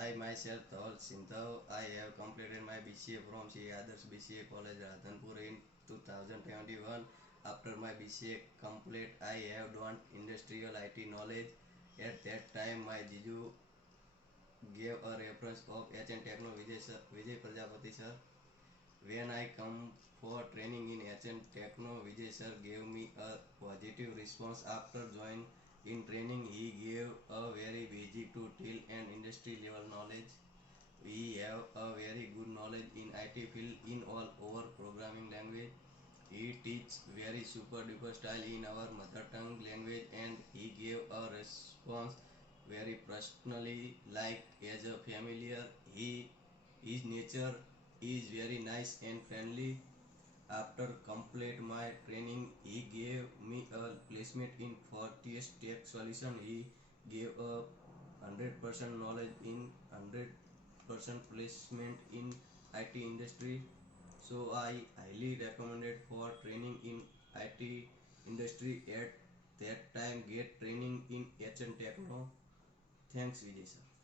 I myself, Dhawal Sindhav, I have completed my BCA from Sri Adarsh BCA College Radhanpur in 2021. After my BCA complete, I have done industrial IT knowledge. At that time, my Jiju gave a reference of HN Techno Vijay Prajapati sir. When I come for training in HN Techno, Vijay sir gave me a positive response. After joining in training, he gave a very busy to till and industry level knowledge. We have a very good knowledge in IT field in all over programming language. He teach very super duper style in our mother tongue language, and he gave a response very personally like as a familiar. His nature is very nice and friendly. After complete my training, he gave me a placement in 40th Tech Solution. He gave a 100% knowledge in 100% placement in IT industry. So I highly recommended for training in IT industry at that time. Get training in HN Techno. Thanks Vijay sir.